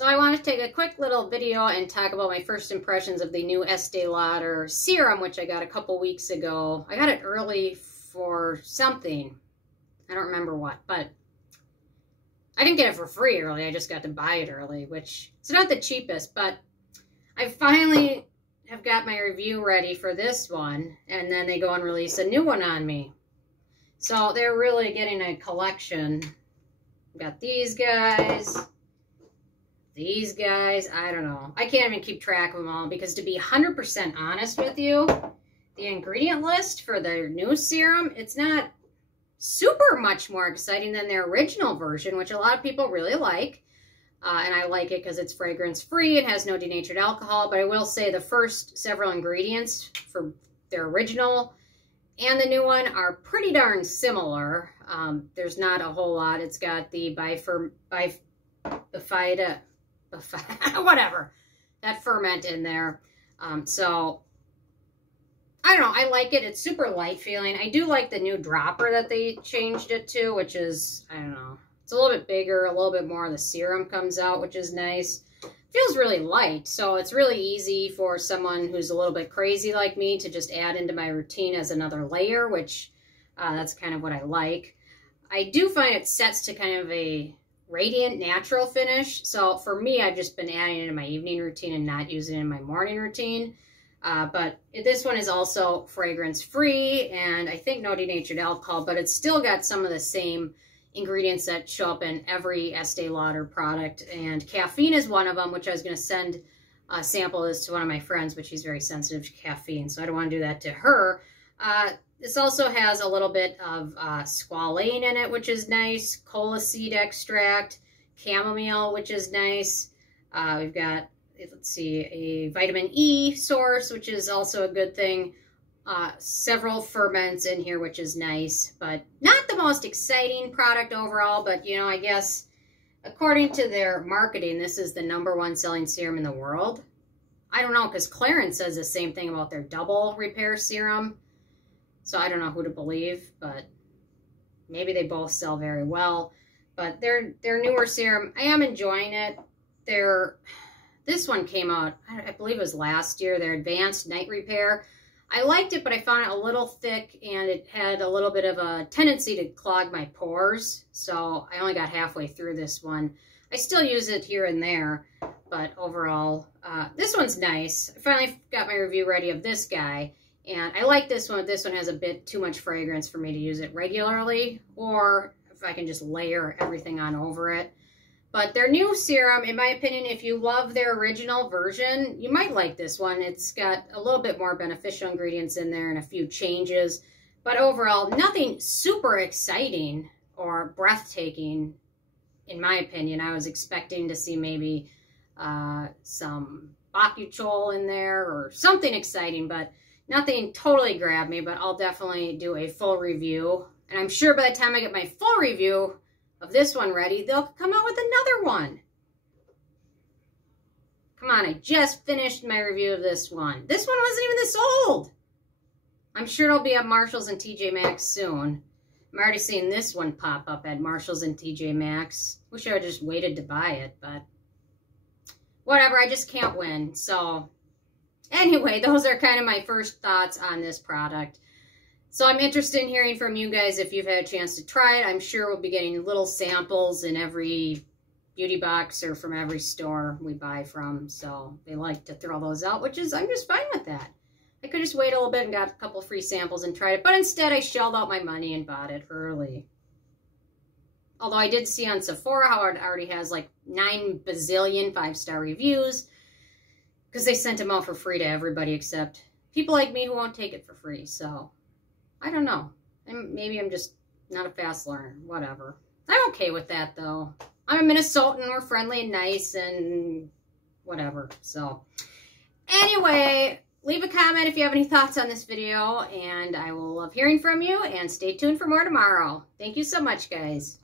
So I want to take a quick little video and talk about my first impressions of the new Estee Lauder Serum, which I got a couple weeks ago. I got it early for something. I don't remember what, but I didn't get it for free early. I just got to buy it early, which it's not the cheapest, but I finally have got my review ready for this one, and then they go and release a new one on me. So they're really getting a collection. Got these guys, I don't know. I can't even keep track of them all because, to be 100% honest with you, the ingredient list for their new serum, it's not super much more exciting than their original version, which a lot of people really like. And I like it because it's fragrance-free. It has no denatured alcohol. But I will say the first several ingredients for their original and the new one are pretty darn similar. There's not a whole lot. It's got the Bifida, whatever, that ferment in there. So, I don't know. I like it. It's super light feeling. I do like the new dropper that they changed it to, which is, I don't know. It's a little bit bigger, a little bit more of the serum comes out, which is nice. Feels really light, so it's really easy for someone who's a little bit crazy like me to just add into my routine as another layer, which that's kind of what I like. I do find it sets to kind of a radiant, natural finish. So for me, I've just been adding it in my evening routine and not using it in my morning routine. But this one is also fragrance-free, and I think no denatured alcohol, but it's still got some of the same ingredients that show up in every Estee Lauder product, and caffeine is one of them, which I was going to send a sample of this to one of my friends, but she's very sensitive to caffeine, so I don't want to do that to her. This also has a little bit of squalane in it, which is nice, Kola seed extract, chamomile, which is nice. We've got, let's see, a vitamin E source, which is also a good thing. Several ferments in here, which is nice, but not the most exciting product overall. But, you know, I guess according to their marketing, this is the #1 selling serum in the world. I don't know, because Clarins says the same thing about their double repair serum. So I don't know who to believe, but maybe they both sell very well. But their newer serum, I am enjoying it. This one came out, I believe it was last year, their Advanced Night Repair. I liked it, but I found it a little thick, and it had a little bit of a tendency to clog my pores. So I only got halfway through this one. I still use it here and there, but overall, this one's nice. I finally got my review ready of this guy, and I like this one. This one has a bit too much fragrance for me to use it regularly, or if I can just layer everything on over it. But their new serum, in my opinion, if you love their original version, you might like this one. It's got a little bit more beneficial ingredients in there and a few changes. But overall, nothing super exciting or breathtaking, in my opinion. I was expecting to see maybe some Bakuchol in there or something exciting, but nothing totally grabbed me. But I'll definitely do a full review. And I'm sure by the time I get my full review of this one ready, they'll come out with another one. Come on, I just finished my review of this one. This one wasn't even this old. I'm sure it'll be at Marshall's and TJ Maxx soon. I'm already seeing this one pop up at Marshall's and TJ Maxx. Wish I had just waited to buy it, but whatever, I just can't win. So anyway, those are kind of my first thoughts on this product. So I'm interested in hearing from you guys if you've had a chance to try it. I'm sure we'll be getting little samples in every beauty box or from every store we buy from. So they like to throw those out, which is, I'm just fine with that. I could just wait a little bit and got a couple free samples and tried it. But instead, I shelled out my money and bought it early. Although I did see on Sephora how it already has like 9 bazillion 5-star reviews, because they sent them out for free to everybody except people like me who won't take it for free. So I don't know. Maybe I'm just not a fast learner. Whatever. I'm okay with that, though. I'm a Minnesotan. We're friendly and nice and whatever. So anyway, leave a comment if you have any thoughts on this video, and I will love hearing from you, and stay tuned for more tomorrow. Thank you so much, guys.